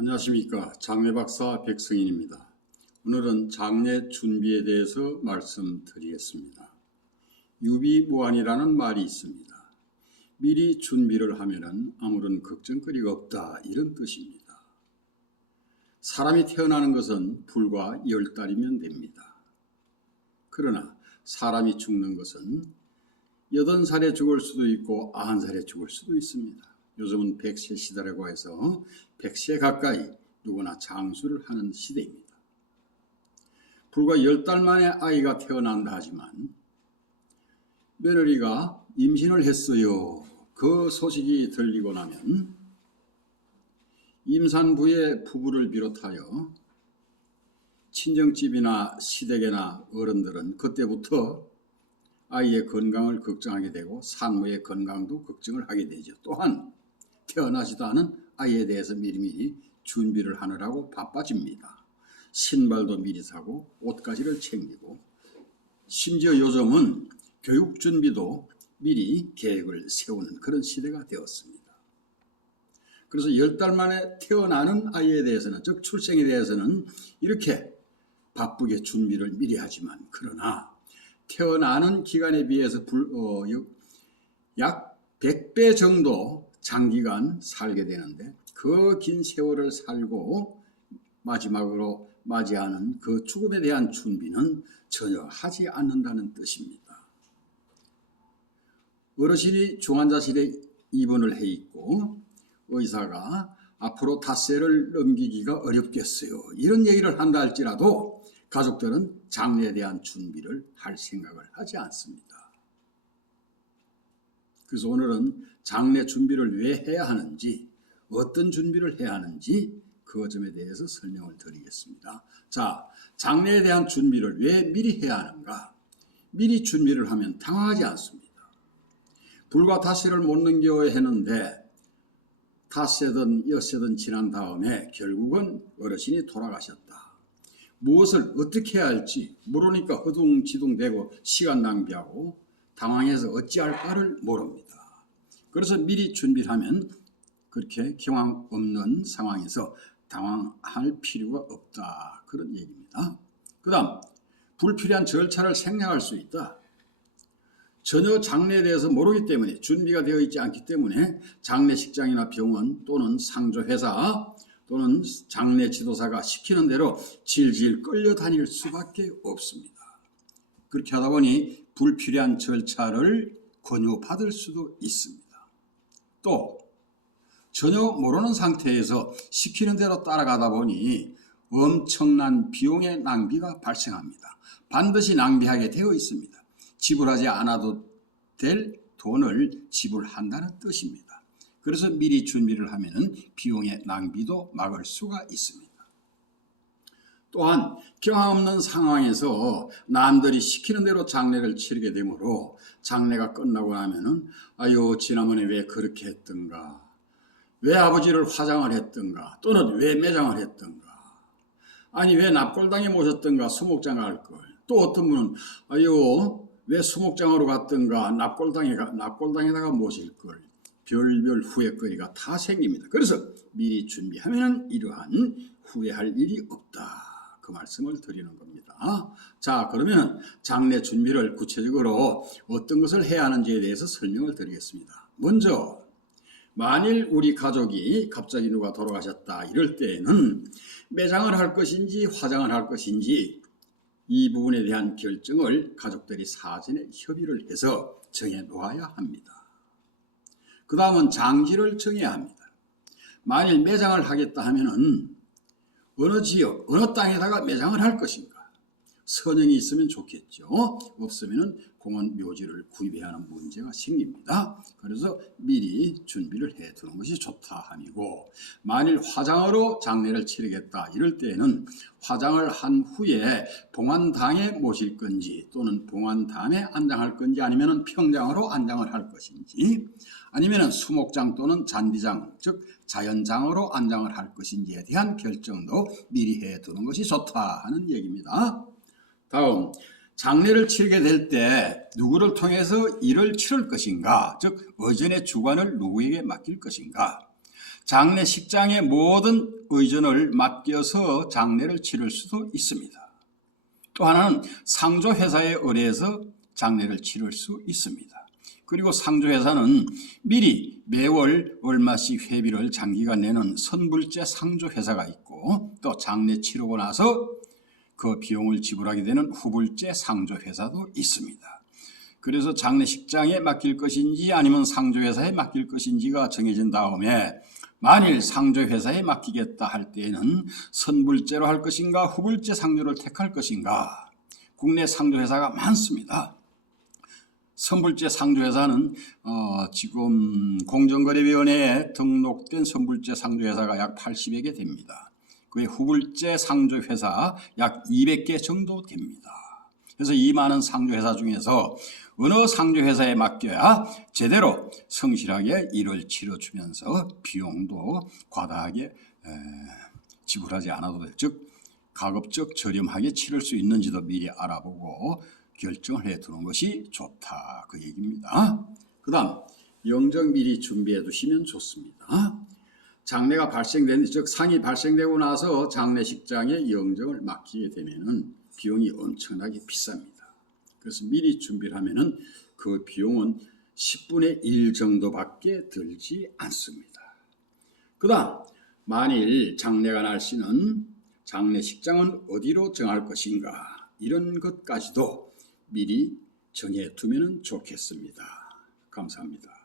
안녕하십니까. 장례박사 백승인입니다. 오늘은 장례 준비에 대해서 말씀드리겠습니다. 유비무환이라는 말이 있습니다. 미리 준비를 하면 아무런 걱정거리가 없다, 이런 뜻입니다. 사람이 태어나는 것은 불과 10달이면 됩니다. 그러나 사람이 죽는 것은 80살에 죽을 수도 있고 90살에 죽을 수도 있습니다. 요즘은 100세 시대라고 해서 100세 가까이 누구나 장수를 하는 시대입니다. 불과 10달 만에 아이가 태어난다 하지만 며느리가 임신을 했어요. 그 소식이 들리고 나면 임산부의 부부를 비롯하여 친정집이나 시댁이나 어른들은 그때부터 아이의 건강을 걱정하게 되고 산모의 건강도 걱정을 하게 되죠. 또한 태어나지도 않은 아이에 대해서 미리미리 준비를 하느라고 바빠집니다. 신발도 미리 사고 옷가지를 챙기고 심지어 요즘은 교육 준비도 미리 계획을 세우는 그런 시대가 되었습니다. 그래서 10달 만에 태어나는 아이에 대해서는, 즉 출생에 대해서는 이렇게 바쁘게 준비를 미리 하지만, 그러나 태어나는 기간에 비해서 약 100배 정도 장기간 살게 되는데, 그 긴 세월을 살고 마지막으로 맞이하는 그 죽음에 대한 준비는 전혀 하지 않는다는 뜻입니다. 어르신이 중환자실에 입원을 해 있고 의사가 앞으로 닷새를 넘기기가 어렵겠어요, 이런 얘기를 한다 할지라도 가족들은 장례에 대한 준비를 할 생각을 하지 않습니다. 그래서 오늘은 장례 준비를 왜 해야 하는지, 어떤 준비를 해야 하는지 그 점에 대해서 설명을 드리겠습니다. 자, 장례에 대한 준비를 왜 미리 해야 하는가? 미리 준비를 하면 당황하지 않습니다. 불과 닷새를 못 넘겨야 했는데 닷새든 엿새든 지난 다음에 결국은 어르신이 돌아가셨다. 무엇을 어떻게 해야 할지 모르니까 허둥지둥대고 시간 낭비하고 당황해서 어찌할 바를 모릅니다. 그래서 미리 준비를 하면 그렇게 경황 없는 상황에서 당황할 필요가 없다, 그런 얘기입니다. 그 다음, 불필요한 절차를 생략할 수 있다. 전혀 장례에 대해서 모르기 때문에, 준비가 되어 있지 않기 때문에 장례식장이나 병원 또는 상조회사 또는 장례 지도사가 시키는 대로 질질 끌려다닐 수밖에 없습니다. 그렇게 하다 보니 불필요한 절차를 권유받을 수도 있습니다. 또 전혀 모르는 상태에서 시키는 대로 따라가다 보니 엄청난 비용의 낭비가 발생합니다. 반드시 낭비하게 되어 있습니다. 지불하지 않아도 될 돈을 지불한다는 뜻입니다. 그래서 미리 준비를 하면 비용의 낭비도 막을 수가 있습니다. 또한 경황 없는 상황에서 남들이 시키는 대로 장례를 치르게 되므로 장례가 끝나고 나면은 아유, 지난번에 왜 그렇게 했던가, 왜 아버지를 화장을 했던가, 또는 왜 매장을 했던가, 아니 왜 납골당에 모셨던가, 수목장 갈 걸. 또 어떤 분은 아유, 왜 수목장으로 갔던가, 납골당에다가 모실 걸. 별별 후회거리가 다 생깁니다. 그래서 미리 준비하면 이러한 후회할 일이 없다, 그 말씀을 드리는 겁니다. 자, 그러면 장례 준비를 구체적으로 어떤 것을 해야 하는지에 대해서 설명을 드리겠습니다. 먼저 만일 우리 가족이 갑자기 누가 돌아가셨다, 이럴 때에는 매장을 할 것인지 화장을 할 것인지 이 부분에 대한 결정을 가족들이 사전에 협의를 해서 정해 놓아야 합니다. 그 다음은 장지를 정해야 합니다. 만일 매장을 하겠다 하면은 어느 지역, 어느 땅에다가 매장을 할 것인가? 선형이 있으면 좋겠죠. 없으면 공원 묘지를 구입해야 하는 문제가 생깁니다. 그래서 미리 준비를 해 두는 것이 좋다 함이고, 만일 화장으로 장례를 치르겠다 이럴 때에는 화장을 한 후에 봉안당에 모실 건지 또는 봉안단에 안장할 건지 아니면 평장으로 안장을 할 것인지 아니면 수목장 또는 잔디장, 즉 자연장으로 안장을 할 것인지에 대한 결정도 미리 해 두는 것이 좋다 하는 얘기입니다. 다음, 장례를 치르게 될 때 누구를 통해서 일을 치를 것인가, 즉 의전의 주관을 누구에게 맡길 것인가. 장례식장의 모든 의전을 맡겨서 장례를 치를 수도 있습니다. 또 하나는 상조회사에 의뢰해서 장례를 치를 수 있습니다. 그리고 상조회사는 미리 매월 얼마씩 회비를 장기간 내는 선불제 상조회사가 있고, 또 장례 치르고 나서 그 비용을 지불하게 되는 후불제 상조회사도 있습니다. 그래서 장례식장에 맡길 것인지 아니면 상조회사에 맡길 것인지가 정해진 다음에 만일 상조회사에 맡기겠다 할 때에는 선불제로 할 것인가 후불제 상조를 택할 것인가. 국내 상조회사가 많습니다. 선불제 상조회사는 지금 공정거래위원회에 등록된 선불제 상조회사가 약 80여 개 됩니다. 그의 후불제 상조회사 약 200개 정도 됩니다. 그래서 이 많은 상조회사 중에서 어느 상조회사에 맡겨야 제대로 성실하게 일을 치러주면서 비용도 과다하게 지불하지 않아도 될, 즉 가급적 저렴하게 치를 수 있는지도 미리 알아보고 결정을 해두는 것이 좋다, 그 얘기입니다. 그 다음 영정 미리 준비해 두시면 좋습니다. 장례가 발생된, 즉 상이 발생되고 나서 장례식장에 영정을 맡기게 되면은 비용이 엄청나게 비쌉니다. 그래서 미리 준비를 하면은 그 비용은 10분의 1 정도밖에 들지 않습니다. 그 다음 만일 장례가 날 시는 장례식장은 어디로 정할 것인가, 이런 것까지도 미리 정해 두면 좋겠습니다. 감사합니다.